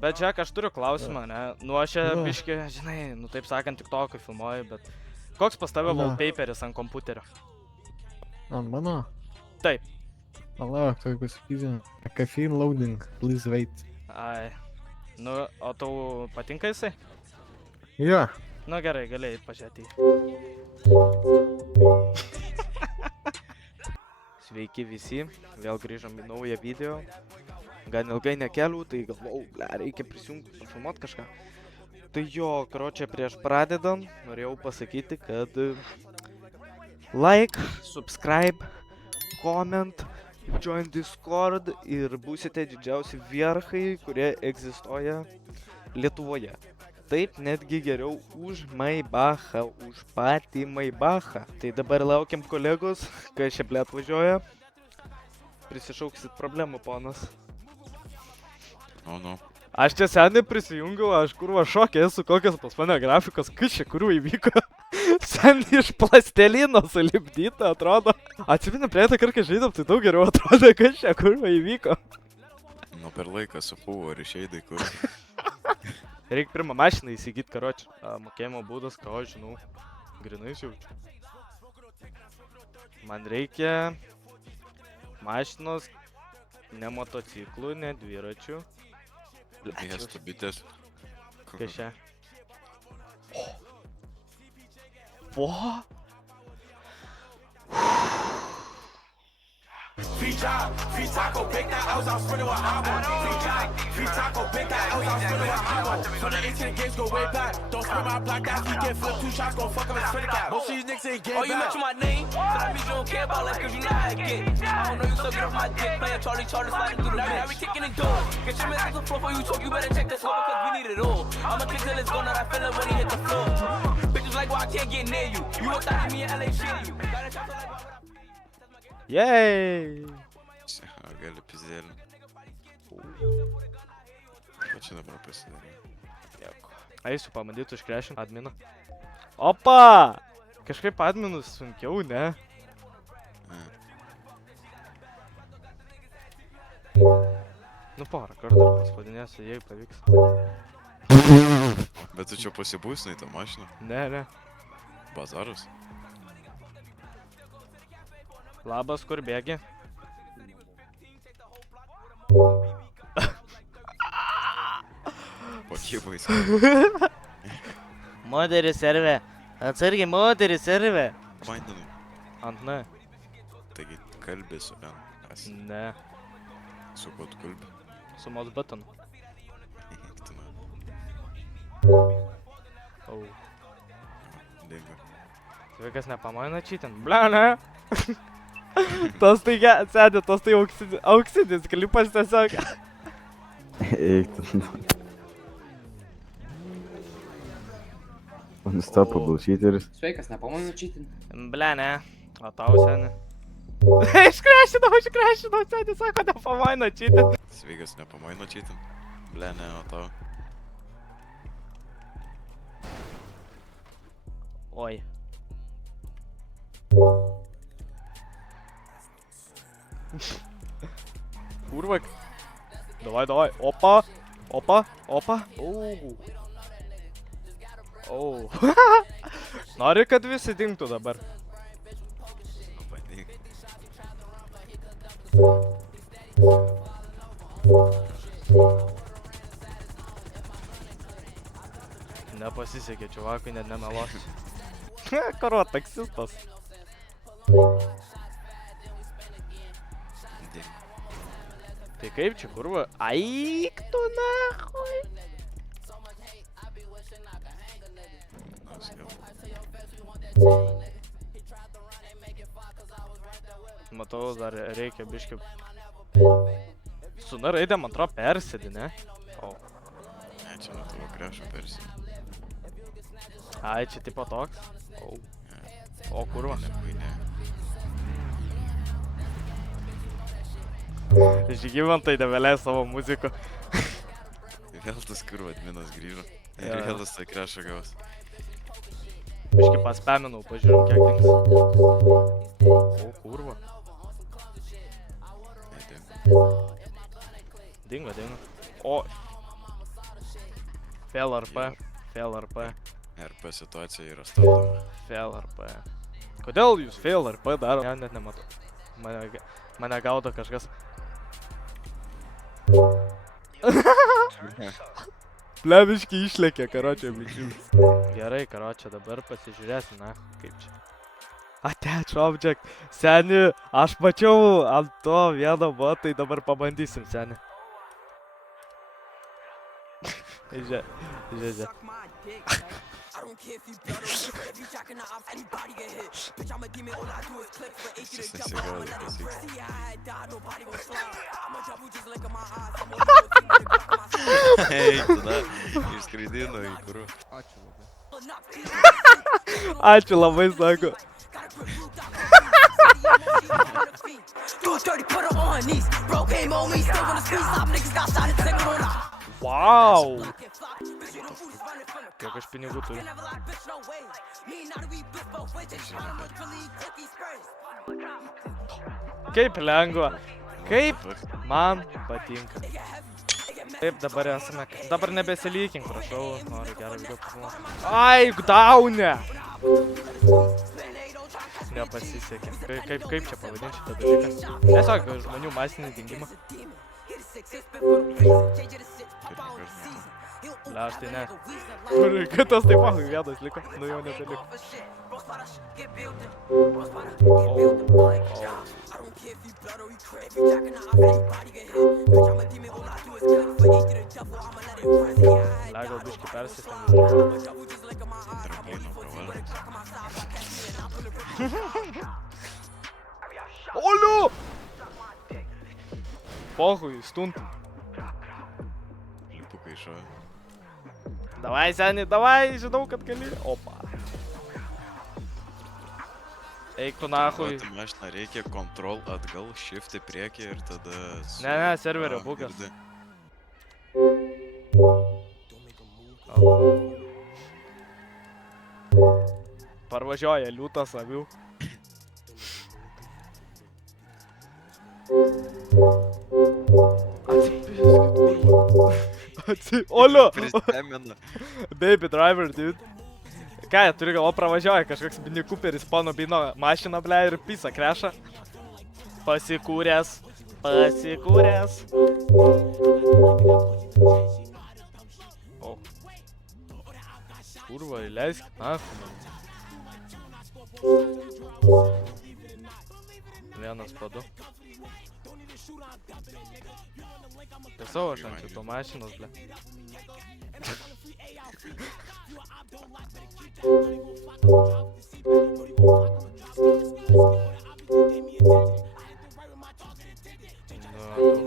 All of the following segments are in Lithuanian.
Bet žiūrėk, aš turiu klausimą, ne? Nu, aš čia biški, žinai, nu taip sakant, tik tokį filmuoju, bet koks pas tave wallpaperis ant kompiuterio? Ant mano? Taip. Palauk, tai pasakysiu. Caffeine loading, please wait. Ai. Nu, o tau patinka jisai? Jo. Nu gerai, galėjai pažiūrėti. Sveiki visi, vėl grįžom į naują video. Gan ilgai nekeliu, tai galvau, reikia prisijungti, pafilmuoti kažką. Tai jo, karočią, prieš pradedant, norėjau pasakyti, kad like, subscribe, comment, join Discord ir būsite didžiausi vierchai, kurie egzistuoja Lietuvoje. Taip, netgi geriau už Maybachą, už patį Maybachą. Tai dabar laukiam kolegos, kai šie blėt važiuoja. Prisišauksit problemų, ponas. No. Aš čia seniai prisijungiau, aš kurva šokė esu, kokias pas mane grafikos, kas čia kurių įvyko. Seniai iš plastelino sulipdyta, atrodo. Atsimenu, prieitą kartą žaidėm, tai daug geriau atrodo, kas čia kurva įvyko. Nu per laiką supuvo ir išeidai kur. Reikia pirmą mašiną įsigyti, karočią. Mokėjimo būdas, ką aš žinau, grinais jaučiu. Man reikia mašinos, ne motociklų, ne dviračių. Miesto bitės. Kas čia? Po? Free job, free taco, pick that house, I'm sprinting with Hobble. Free job, free taco, pick that house, I'm sprinting with Hobble. From the 18 games go way back. Don't spin my block, that we get flipped. 2 shots, gon' fuck up his credit cap. Most of these niggas ain't getting back. Oh, you mention my name? So that means you don't care about life, cause you know how I get. I don't know you, so get off my dick. Playing Charlie sliding through the now we kicking the door. Get your man to the floor before you talk, you better check this over, cause we need it all. I'ma kick till it's gone, that I feel it when he hit the floor. Bitches like, well, I can't get near you. You want that in me in LA, shit you. Gotta try to like, Yay! Gali pizdėlį. Ką čia dabar pasidarė? Nieko. Eisiu pamandyti užkrešint adminą. Opa! Kažkaip adminus sunkiau, ne? Nu porą kartą dar paspaudinėsiu, jei pavyks. Bet tu čia pasibūsinai tą mašiną? Ne. Bazaras? Labas, kur bėgi? Pakybais. Moteris servė. Atsargiai, moteris servė. Vandenui. Ant ne. Taigi kalbė su N. Ne. Su kuo tu kalbė? Su mouse button. Au. Dingo. Vaikas nepamaina čytin. Ble, ne? Tas tai sėdė, tas tai auksinis klipas tiesiog. Eik tu. Unstoppable cheateris. Sveikas, nepamanu cheatin. Ble, ne. O tau seni. Iškrešinau, seni, sako, nepamaina čytin. Sveikas, nepamaino čytin. Ble, ne, o tau. Ой. Kurva. Давай. Опа. Au. Nori, kad visi dingtų dabar. Padyk. Nepasisekė, čuvakui, net nemeluosiu. Karo, taksistas. Tai kaip čia, kurva? Aik tu nahui. Matau, dar reikia biški. Su na raidėm antro persėdi, ne? O. Ne, čia nuo tavo krešo persėdi. Ai, čia tipo toks? O, kurva. Ne. Žygimantai nevelė savo muziko. Vėl tas kurva adminas grįžo. Ir vėl tas tą krešą gaus. Biški paspaminau, pažiūrėjom kiek dings. O, kurva. Dingo. Dingo. O. Fail RP. Fail RP. RP situacija yra stabdoma. Fail RP. Kodėl jūs fail RP daro? Ne, net nematau. Mane gaudo kažkas. Plebiškai išlėkė, karočią, bičiulis. Gerai, karočią, dabar pasižiūrėsim, na, kaip čia. Attach object. Seni, aš mačiau ant to vieno botai, dabar pabandysim, seni. Žiūrė. Ei, tada išskraidino į kurų. Ačiū labai, sako. Wow! Kiek aš pinigų turiu? Kaip lengva. Kaip man patinka. Taip, dabar esame. Dabar nebesilykink, prašau. Noriu gerą video pasinaudoti. Ai, daune! Nepasisekė. Kaip čia pavadinti šitą dalyką? Tiesiog žmonių masinį dingimą. Ble, aš tai ne. Kas taip man vietos liko? Nu jau nebeliko. Ble, gal biškį persistengė. Oliu! Pohui, stuntum. Lipukai šoja. Davai, seni, davai, žinau, kad gali. Opa. Eik tu nahui. Duoti mašiną reikia control atgal, shift į priekį ir tada... Ne, serverio bugas. Parvažiuoja liūtas avių. Olio! Pristemina. Baby driver, dude. Ką, jie turi galvo pravažiuoja, kažkoks mini Cooperis pano bino mašiną, ble, ir pisa kreša. Pasikūręs. O. Kurva, įleisk. Vienas padu. Tiesiog aš ant šito mašinos, ble.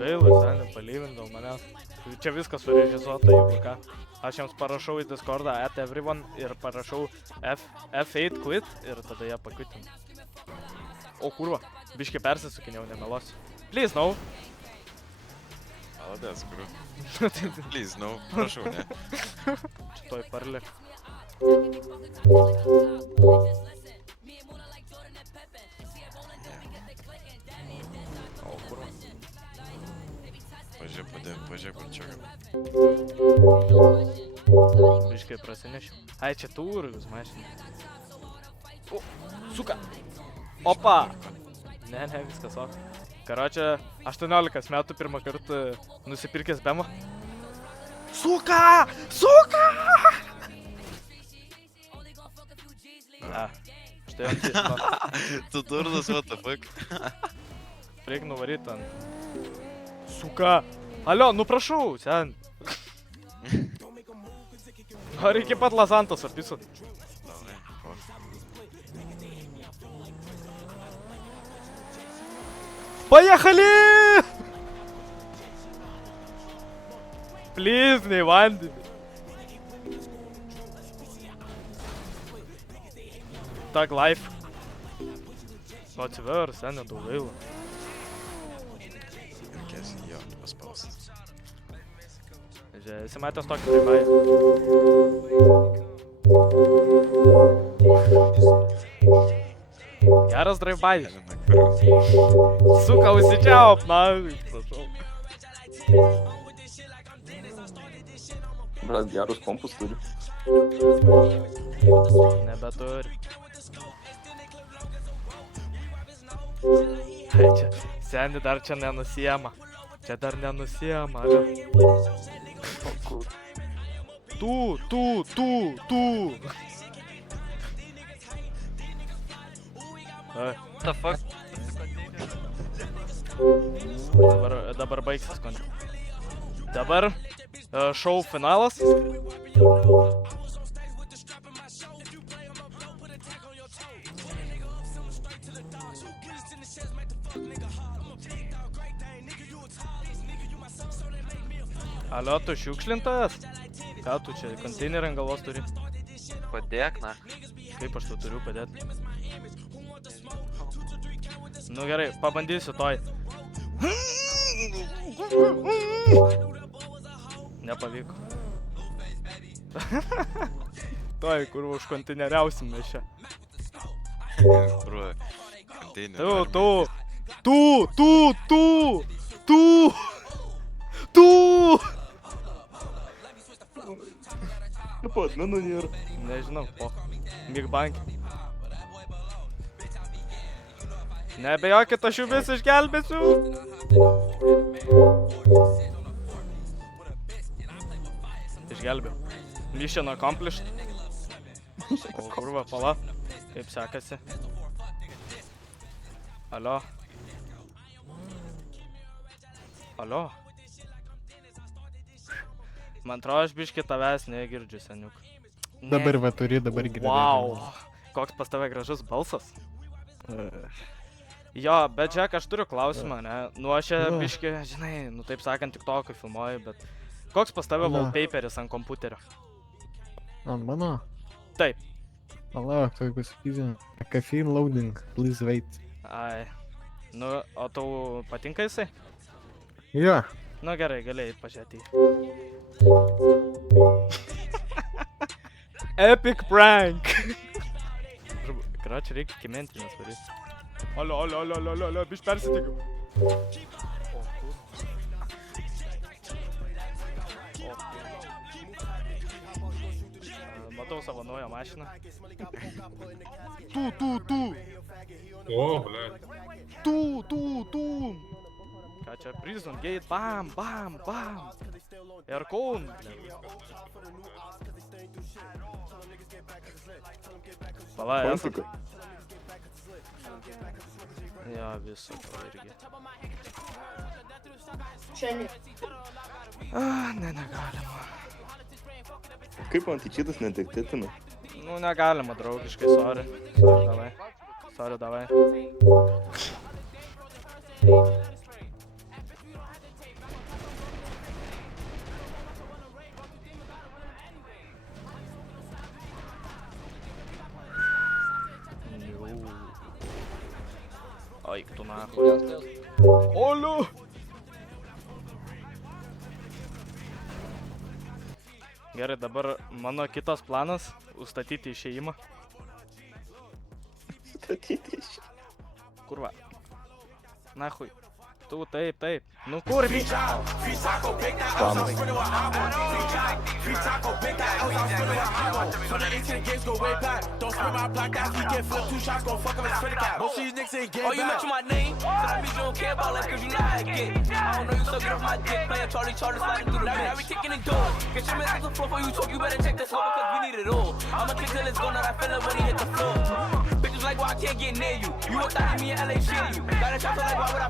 Gaila, seniai, palyvindau manęs. Čia viskas surežisuota, jeigu ką. Aš jiems parašau į Discordą @everyone ir parašau F8 quit ir tada jie pakvitin. O kurva, biškai persisukinėjau, nemelosiu. Please, no. Молодец, kurų. Please, no, prašau, ne. Čia toj parlik. O kurva. Pažiūrėk, kur čia. Biškai prasinešiu. Ai, čia turgus mašinė. O, suka. Opa. Ne, viskas ok. Karočią, 18 metų pirmą kartą nusipirkęs bemą. Suka! Suka! Štai ant kito. Tu durnas, what the fuck? Reik nuvaryt ant. Suka! Alio, nu prašau, sen. Ar iki pat Lazantos apisat? Поехали! Please, не vandenį. Tag life. O atsiver, seniai, daug gaila. Reikės jo paspaust. Žiūrėjau, esi matęs tokį drive-by. Geras drive-by. Suka, užsičiaup, na, prašau. Bras gerus kompus turi. Nebeturi. Ai, čia seni dar čia nenusiema. Čia dar nenusiema. Tu. Ai. What the fuck? Dabar baigsis konti. Dabar šou finalas. Alio, tu šiukšlintojas? Ką tu čia, konteinerį ant galvos turi? Padėk, na. Kaip aš tu turiu padėti? Nu gerai, pabandysiu toj. Nepavyko. Toj, kur užkontineriausim mes čia. Bro, konteinerį. Tu! Po adminų nėra. Nežinau, po. Big Bang. Nebejokit, aš jų vis išgelbėsiu. Išgelbėjau. Mission accomplished. O kurva, pala. Kaip sekasi? Alio. Alio. Man atrodo, aš biškį tavęs negirdžiu, seniuk. Dabar va turi, dabar girdėjau. Wow. Koks pas tave gražus balsas. Jo, bet žiūrėk, aš turiu klausimą, ne? Nu, aš čia biškį, žinai, nu taip sakant, tik tokį filmuoju, bet... Koks pas tave wallpaperis ant kompiuterio? Ant mano? Taip. Palauk, tuoj pasakysiu. Caffeine loading, please wait. Ai. Nu, o tau patinka jisai? Jo. Nu gerai, galėjai pažiūrėti. Epic prank! Karočią reikia kimentinės varyti. Alio, biš persitikiu. Matau savo naują mašiną. Tu! O, blėt. Tu! Ką čia, prison gate, bam! Erkaun! Pala, esat? Jo, viso to irgi. Šiandien. Negalima. Kaip man tyčytas netikėtina? Nu, negalima, draugiškai, sorry. Sorry, davai. Eik tu nahui. Olio! Gerai, dabar mano kitas planas – užstatyti išėjimą. Statyti išėjimą? Kurva. Nahui. Tu, taip. Nu kur vyk? Bitches like, why I can't get near you? You a thot me in LA, shit you. Got a chopper like, why would I